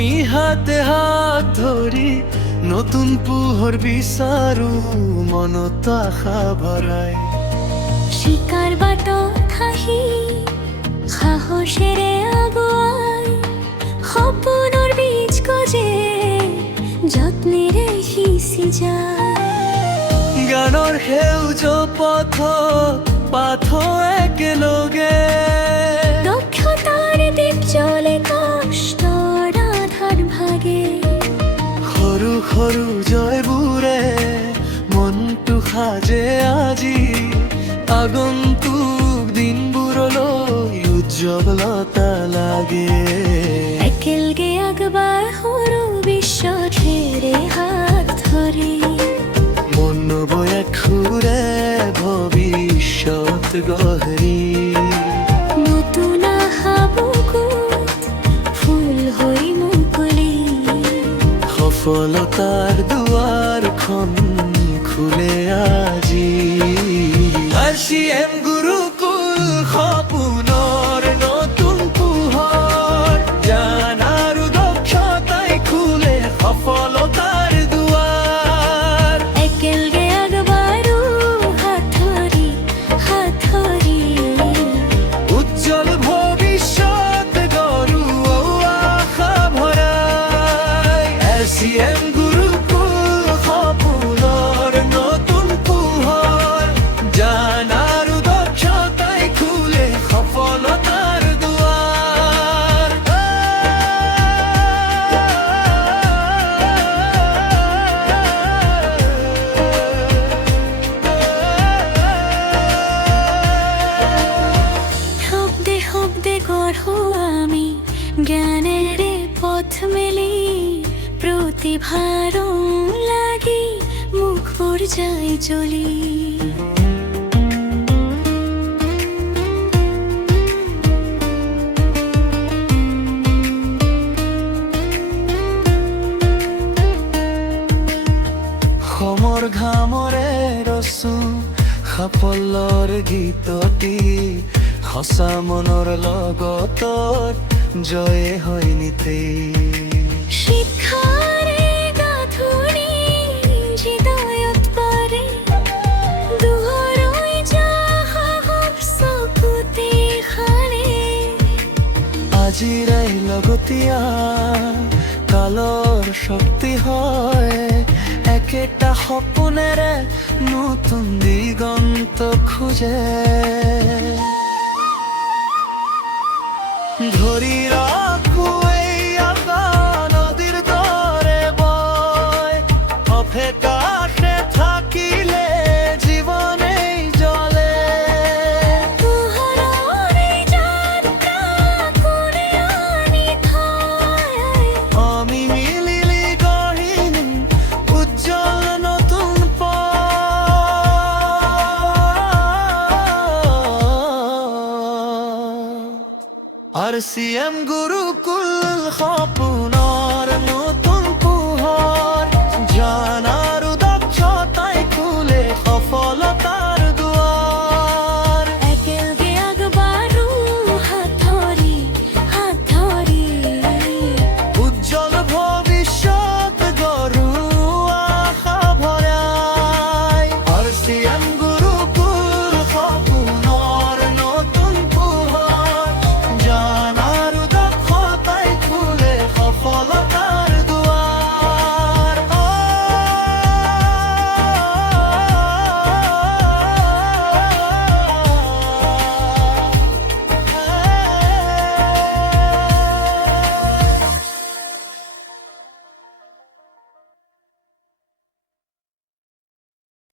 আমি হাতে হাত ধরি নতুন পোহর বিচাৰো মনত আশা ভৰাই শিকাৰ বাটত হাঁহি সাহসেৰে আগুৱাই সপোনৰ বীজ গজে যত্নেৰে সিঁচি যায় গানৰ সেউজ পথ একেলগে দক্ষতাৰ দীপ জ্বলে কষ্টৰ আধাৰ ভাগে সৰু সৰু জয়বোৰে মনটো সাজে আজি আগন্তুক দিনবোৰলৈ উজ্জ্বলতা লাগে একেলগে আগবাৰ সৰু বিশ্বতেৰে হাত ধৰি মন নবৈ সুৰে ভৱিষ্যত গঢ়ি নতুন আশা বুকুত ফুল হৈ মুকলি সফলতাৰ দুৱাৰখন খোলে আজি RCM গুৰুকুল সপোনৰ নতুন পোহৰ জ্ঞান আৰু দক্ষতাই খোলে সফলতাৰ দুৱাৰ একেলগে আগবাৰো হাত ধৰি উজ্জ্বল ভৱিষ্যত গঢ়ো আশা ভৰাই RCM গুৰুকুল সপোনৰ নতুন পোহৰ জ্ঞান আৰু দক্ষতাই খোলে সফলতাৰ দুৱাৰ শব্দে শব্দে গঢ়ো আমি জ্ঞানেৰে পথ মেলি প্ৰতিভাৰ লাগি মুখবোৰ যায় জ্বলি সমৰ ঘামৰে ৰচো সাফল্যৰ গীতটি সঁচা মনৰ লগত জয়ে হয় নিতেই শিক্ষাৰে গাঁথনি হৃদয়ত পৰে দুহৰৈ সাহস চকুতে সাৰে আজিৰাই লগতীয়া কালৰ শক্তি হয় একেটা সপোনেৰে নতুন দিগন্ত খোজে ধৰি ৰাখো এই আশা নদীৰ দৰে বয় অপেক্ষাতে থাকিলে জীৱনেই জ্বলে পোহৰৰ এই যাত্ৰা কোনে আনি থয় আমি মিলিলি গঢ়িম উজ্জ্বল নতুন RCM গুৰুকুল সপোনৰ নতুন